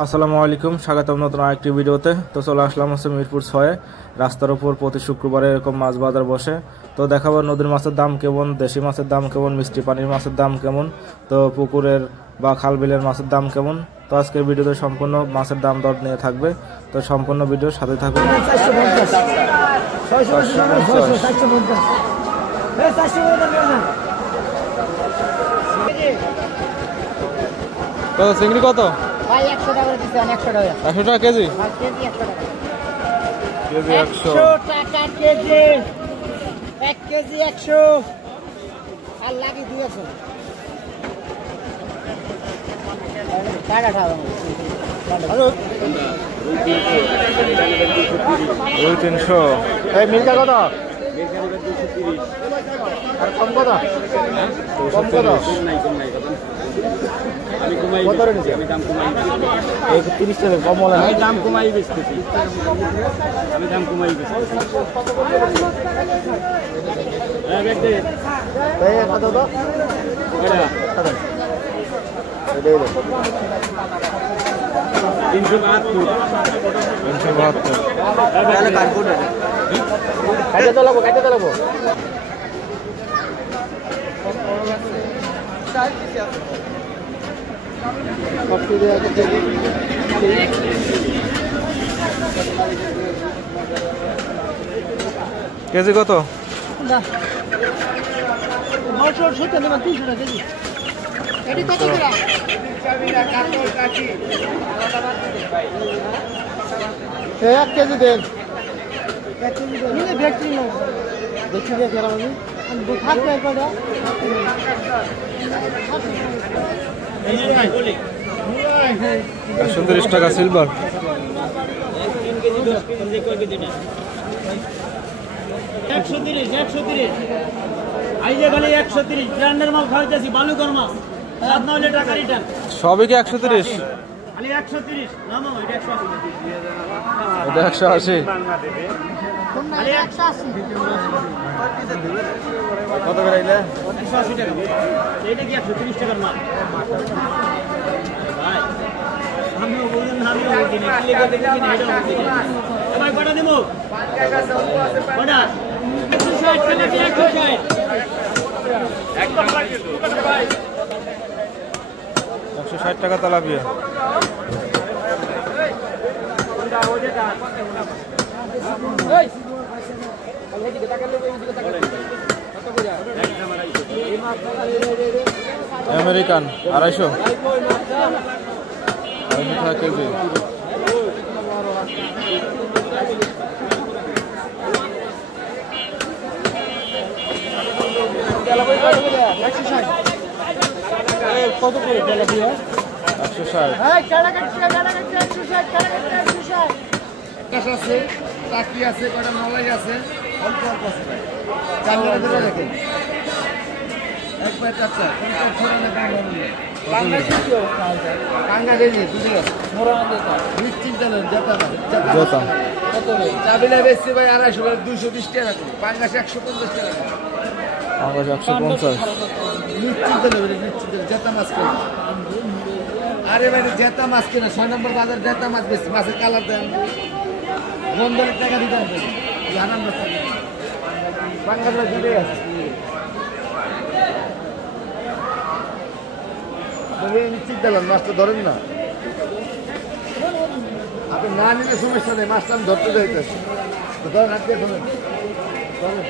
আসসালামু আলাইকুম, স্বাগতম নতুন আরেকটি ভিডিওতে। তো চলে আসলাম হচ্ছে মিরপুর 6 রাস্তার উপর প্রতি শুক্রবারে এরকম মাছ বাজার বসে। তো দেখাবো নদীর মাছের দাম কেমন, দেশি মাছের দাম কেমন, মিষ্টি পানির মাছের দাম কেমন, তো পুকুরের বা খাল বিলের মাছের দাম কেমন। তো আজকের ভিডিওতে সম্পূর্ণ মাছের দাম দর নিয়ে থাকবে, তো সম্পূর্ণ ভিডিওর সাথে থাকুন। চিংড়ি কত? 100 টাকা দিচ্ছেন। 100 টাকা। 100 টাকা কেজি? কেজি 100 টাকা। কেজি 100 টাকা কেজি। 1 কেজি 100। আর লাগি দিয়েছেন। টাকা খাওয়া। হ্যালো। 300। এই মির্জা কত? আর কম কত? কম কত? আমি কমাই কত রে নিছি? আমি দাম কমাই এই 30 টাকা কম বলে না। আমি দাম কমাই বেচতেছি। আমি দাম কমাই বেচতেছি। এই ব্যাগ দে। এই কত দাও? এটা কত? এই দে। 372 তাহলে কার্পুট আছে। কাটে তো লাগবো। কেজি কত? এক কেজি দেন। দেখি যে কেরাম আমি থাকতে একবারে 130 টাকা সিলভার। 130 আইজে খালি 130 ব্র্যান্ডের মাল খাইতেছি বালুকর মাছ 7 9 টাকা রিটার্ন সবই কি 130? খালি 130 না মামা এটা 180 এটা 180। খালি 180 কত করে আইলে? 180 টাকা এইটা কি 130 টাকার মাল ভাই আমিও বলেন আমিও বলছি না কি লেগে দেখি না এটা বলছি না ভাই কটা দেবো কটা 160 টাকা দিয়ে 160 একদম লাগে তো ভাই 160 টাকা তেলাপিয়া। আমেরিকান 250 টাকা কেজি। কত করে তেলাপিয়া? 160। আছে, টাকি আছে, কয়টা মলাই আছে, অল্প অল্প আছে ভাই। চাঙ্গা ধরে রাখেন। একবার চাচা, কোনটা ছোড়া না কাঙ্গা নিয়ে? কাঙ্গা দেনি, বুঝলে? নিশ্চিন্তা নেই, জেতা না। জেতা কত রে? চাবিলা বেশি ভাই 250 করে 220 টাকা রাখুন। পাঙ্গাস 150 টাকা রাখুন। আঙ্গাস 150। নিশ্চিন্তা নেই, নিশ্চিন্তা জেতা মাছ খাই। আরে ভাই জেতা মাছ কিনা 6 নম্বর বাজার জেতা মাছ বেশি, মাছের কালার দেন। বন্ধনের টাকা দিতে হবে। জানান না বাংলাদেশ দিতে আছে। নিশ্চিত দিলাম মাছটা ধরেন না, আপনি না নিলে সমস্যা নেই, মাছটা আমি ধরতে যাইতেছি। ধরেন হাত দিয়ে ধরেন ধরেন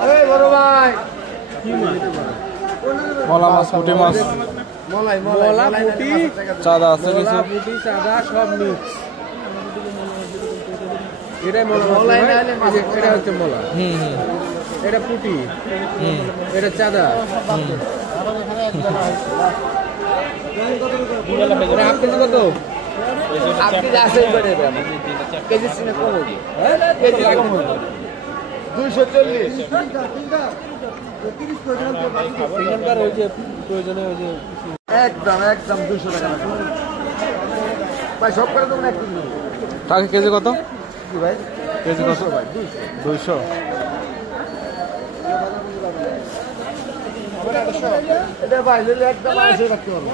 আরে বড় ভাই মলা মাছ, পুঁটি মাছ, মলাই মলাই পুঁটি চাঁদা আছে কিছু। পুঁটি চাঁদা সব মিক্স। এটাই মলাই না হলে এটা হচ্ছে মলা। এটা পুঁটি, এটা চাঁদা। হাফ কেজি কত? হাফ কেজি আছে কেজি সিনে কম হবে, কেজি কম হবে 240। একদম একদম 200 টাকা ভাই, সব করে দেবেন 1 কেজি। টাকা কেজি কত? কি ভাই কেজি কত? 200। এটা ভাই একদম 800 রাখতে পারবো